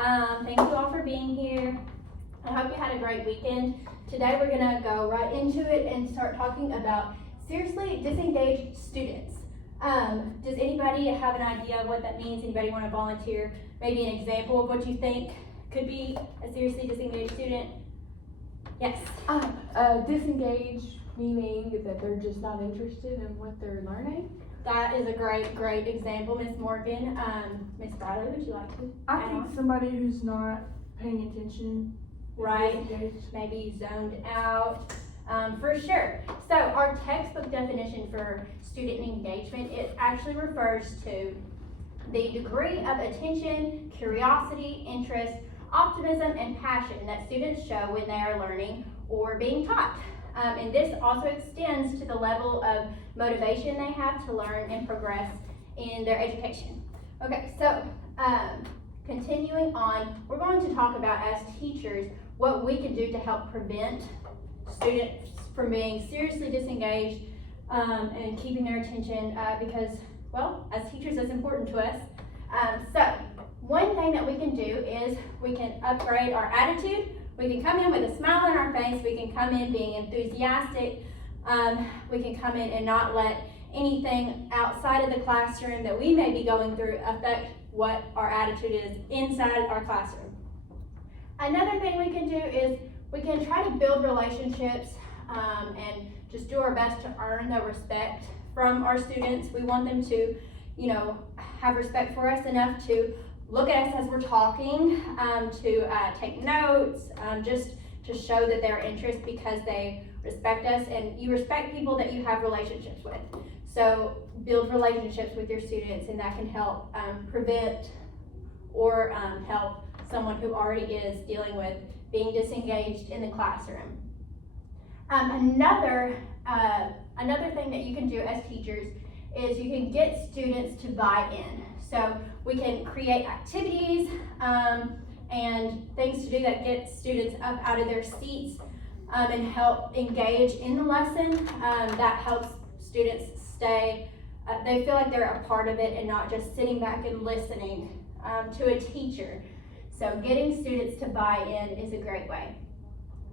Thank you all for being here. I hope you had a great weekend. Today we're gonna go right into it and start talking about seriously disengaged students. Does anybody have an idea of what that means? Anybody want to volunteer? Maybe an example of what you think could be a seriously disengaged student? Yes. Disengaged meaning that they're just not interested in what they're learning. That is a great example, Miss Morgan. Miss Riley, would you like to? I think somebody who's not paying attention. Right, maybe zoned out, for sure. So our textbook definition for student engagement, it actually refers to the degree of attention, curiosity, interest, optimism, and passion that students show when they are learning or being taught. And this also extends to the level of motivation they have to learn and progress in their education. Okay, so continuing on, we're going to talk about as teachers what we can do to help prevent students from being seriously disengaged and keeping their attention because, well, as teachers, that's important to us. So one thing that we can do is we can upgrade our attitude. We can come in with a smile on our face. We can come in being enthusiastic. We can come in and not let anything outside of the classroom that we may be going through affect what our attitude is inside our classroom. Another thing we can do is we can try to build relationships and just do our best to earn the respect from our students. We want them to, have respect for us enough to look at us as we're talking, to take notes, just to show that they're interested because they respect us, and you respect people that you have relationships with. So build relationships with your students, and that can help prevent or help someone who already is dealing with being disengaged in the classroom. Another thing that you can do as teachers is you can get students to buy in. So we can create activities and things to do that get students up out of their seats and help engage in the lesson. That helps students stay, they feel like they're a part of it and not just sitting back and listening to a teacher. So getting students to buy in is a great way.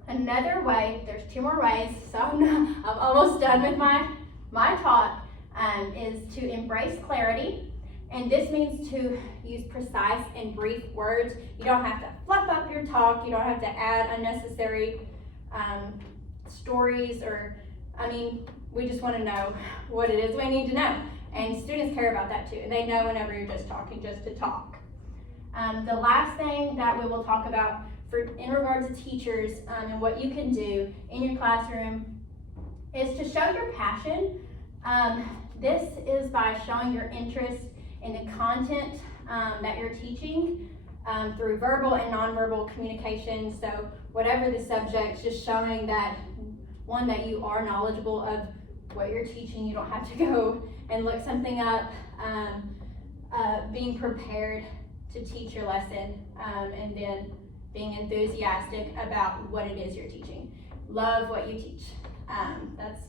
Another way, there's two more ways, so I'm almost done with my talk, is to embrace clarity. And this means to use precise and brief words. You don't have to fluff up your talk. You don't have to add unnecessary stories we just want to know what it is we need to know. And students care about that too. They know whenever you're just talking just to talk. The last thing that we will talk about in regards to teachers and what you can do in your classroom is to show your passion. This is by showing your interest in the content that you're teaching through verbal and nonverbal communication. So whatever the subject, just showing that you are knowledgeable of what you're teaching. You don't have to go and look something up. Being prepared to teach your lesson and then being enthusiastic about what it is you're teaching. Love what you teach. That's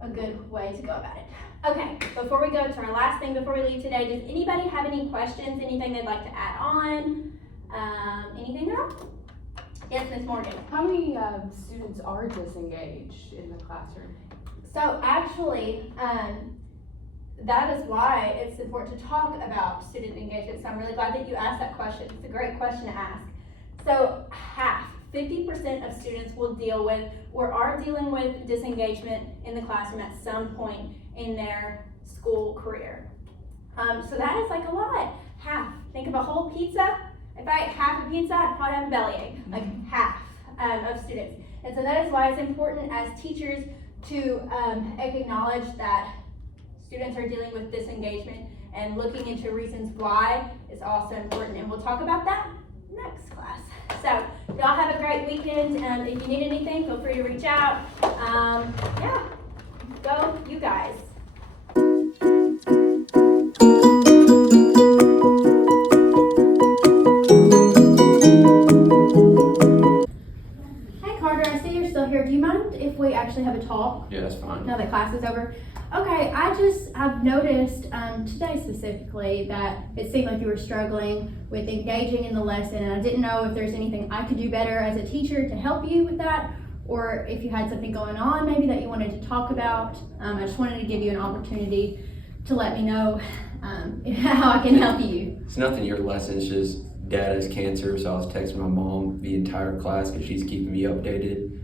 a good way to go about it. Okay, before we go to our last thing before we leave today, does anybody have any questions, anything they'd like to add on? Anything at all? Yes, Ms. Morgan. How many students are disengaged in the classroom? So actually, that is why it's important to talk about student engagement. So I'm really glad that you asked that question. It's a great question to ask. So 50% of students will deal with or are dealing with disengagement in the classroom at some point in their school career. So that is like a lot. Half. Think of a whole pizza. If I ate half a pizza, I'd probably have a bellyache. Like half of students. And so that is why it's important as teachers to acknowledge that students are dealing with disengagement, and looking into reasons why is also important. And we'll talk about that next class. So y'all have a great weekend. If you need anything, feel free to reach out. Go you guys. Hey Carter, I see you're still here. Do you mind if we actually have a talk? Yeah, that's fine. Now that class is over. Okay, I just I've noticed today specifically that it seemed like you were struggling with engaging in the lesson, and I didn't know if there's anything I could do better as a teacher to help you with that, or if you had something going on maybe that you wanted to talk about. I just wanted to give you an opportunity to let me know how I can help you. It's nothing your lesson, it's just dad has cancer, so I was texting my mom the entire class because she's keeping me updated.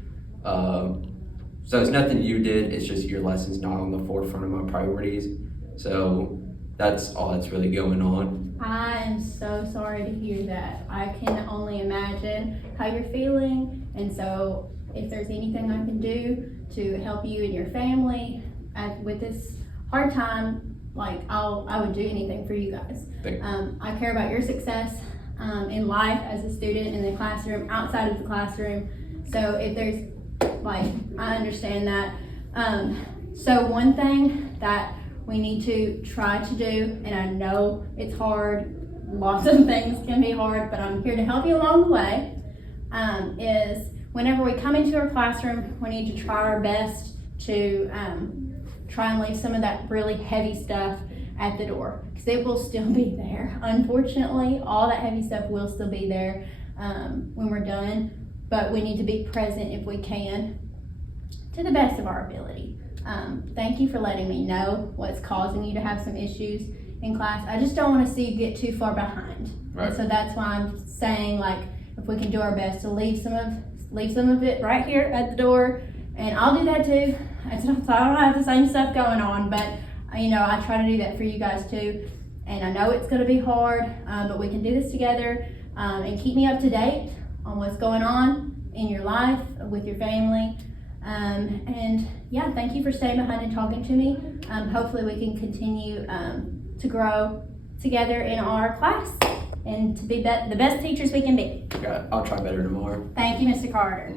So it's nothing you did, it's just your lesson's not on the forefront of my priorities. So that's all that's really going on. I am so sorry to hear that. I can only imagine how you're feeling, and so if there's anything I can do to help you and your family with this hard time, like I would do anything for you guys. I care about your success in life as a student, in the classroom, outside of the classroom. So if there's I understand that. So one thing that we need to try to do, and I know it's hard, lots of things can be hard, but I'm here to help you along the way, is whenever we come into our classroom, we need to try our best to try and leave some of that really heavy stuff at the door, because it will still be there. Unfortunately, all that heavy stuff will still be there when we're done, but we need to be present if we can, to the best of our ability. Thank you for letting me know what's causing you to have some issues in class. I just don't want to see you get too far behind. Right. And so that's why I'm saying, if we can do our best to leave some of it right here at the door, and I'll do that too. So I don't have the same stuff going on, but I try to do that for you guys too. And I know it's going to be hard, but we can do this together, and keep me up to date on what's going on in your life with your family. And yeah, thank you for staying behind and talking to me. Hopefully we can continue to grow together in our class and to be the best teachers we can be. I'll try better tomorrow. Thank you, Mr. Carter.